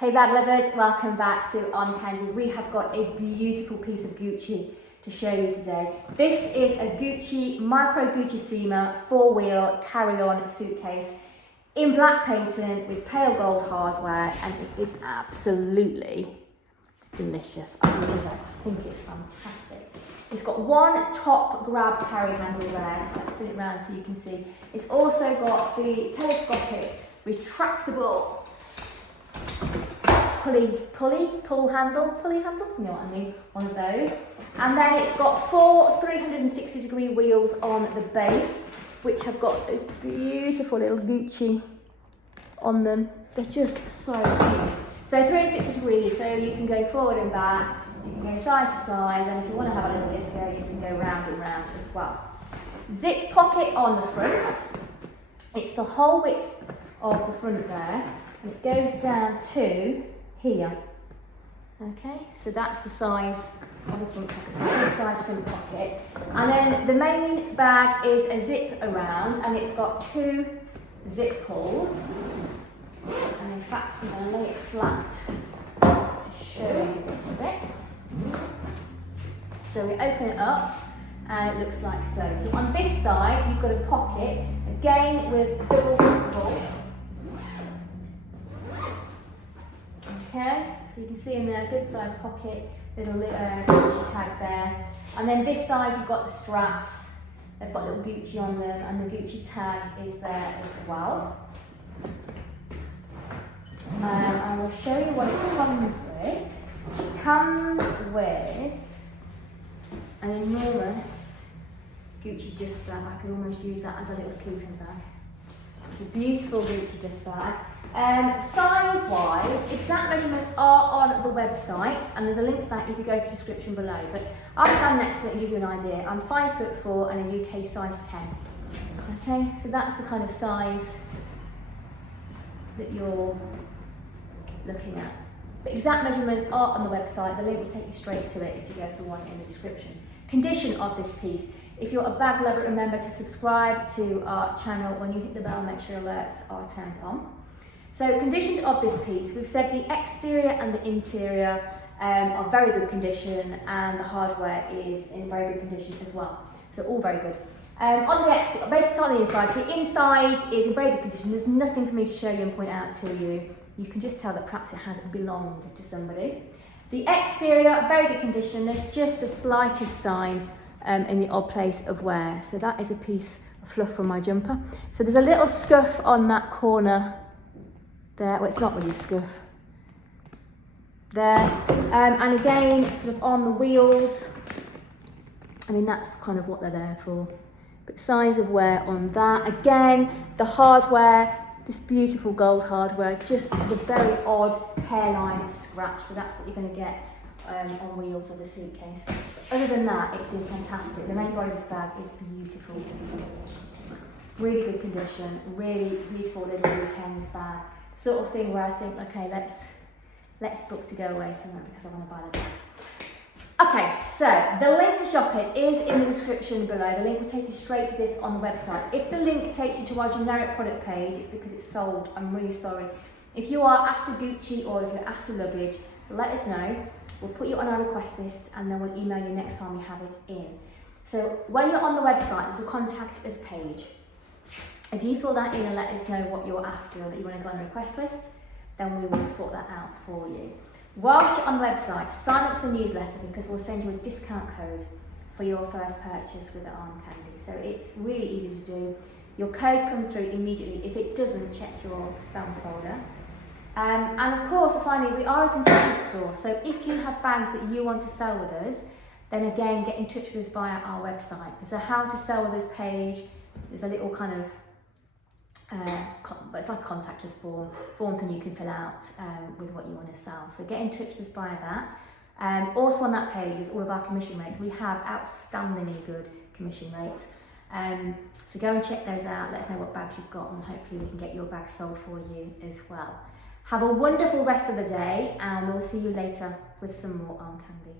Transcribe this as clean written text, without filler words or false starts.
Hey bag lovers, welcome back to Armcandy. We have got a beautiful piece of Gucci to show you today. This is a Gucci Microguccissima 4-wheel carry-on suitcase in black painting with pale gold hardware, and it is absolutely delicious. I think it's fantastic. It's got one top grab carry handle there. Let's spin it around so you can see. It's also got the telescopic retractable pulley handle, you know what I mean, one of those. And then it's got 4 360-degree wheels on the base, which have got those beautiful little Gucci on them. They're just so cute. So 360 degrees, so you can go forward and back, you can go side to side, and if you want to have a little disco, you can go round and round as well. Zip pocket on the front. It's the whole width of the front there, and it goes down to here. Okay, so that's the size of the front pocket, so full size front pocket. And then the main bag is a zip around, and it's got 2 zip pulls. And in fact, I'm going to lay it flat to show you this bit. So we open it up, and it looks like so. So on this side, you've got a pocket, again with double zip pull. Okay, so you can see in there, good sized pocket, little Gucci tag there. And then this side you've got the straps, they've got little Gucci on them, and the Gucci tag is there as well. I will show you what it comes with. It comes with an enormous Gucci dust bag. I could almost use that as a little sleeping bag. It's a beautiful Gucci dust bag. Size-wise, exact measurements are on the website, and there's a link to that if you go to the description below. But I'll stand next to it and give you an idea. I'm 5'4" and a UK size 10. Okay, so that's the kind of size that you're looking at. The exact measurements are on the website. The link will take you straight to it if you go to the one in the description. Condition of this piece. If you're a bag lover, remember to subscribe to our channel. When you hit the bell, make sure alerts are turned on. So condition of this piece, we've said the exterior and the interior are very good condition, and the hardware is in very good condition as well. So all very good. On the exterior, basically on the inside, the inside is in very good condition. There's nothing for me to show you and point out to you. You can just tell that perhaps it has belonged to somebody. The exterior, very good condition. There's just the slightest sign in the odd place of wear. So that is a piece of fluff from my jumper. So there's a little scuff on that corner there. Well, it's not really a scuff. There. And again, sort of on the wheels. I mean, that's kind of what they're there for. But signs of wear on that. Again, the hardware, this beautiful gold hardware, just the very odd hairline scratch, but that's what you're going to get on wheels of the suitcase. Other than that, it's in fantastic. The main body of this bag is beautiful. Really good condition, really beautiful little weekend bag. Sort of thing where I think, okay, let's book to go away somewhere because I want to buy the bag. Okay, so the link to shop it is in the description below. The link will take you straight to this on the website. If the link takes you to our generic product page, it's because it's sold. I'm really sorry. If you are after Gucci or if you're after luggage, let us know. We'll put you on our request list, and then we'll email you next time we have it in. So when you're on the website, there's a contact us page. If you fill that in and let us know what you're after or that you want to go on the request list, then we will sort that out for you. Whilst you're on the website, sign up to the newsletter because we'll send you a discount code for your first purchase with the Armcandy. So it's really easy to do. Your code comes through immediately. If it doesn't, check your spam folder. And of course, finally, we are a consignment store. So if you have bags that you want to sell with us, then again, get in touch with us via our website. There's a how to sell with us page. There's a little kind of it's like a contact us form that you can fill out with what you want to sell. So get in touch with us via that. Also on that page is all of our commission rates. We have outstandingly good commission rates. So go and check those out. Let us know what bags you've got, and hopefully we can get your bag sold for you as well. Have a wonderful rest of the day, and we'll see you later with some more Armcandy.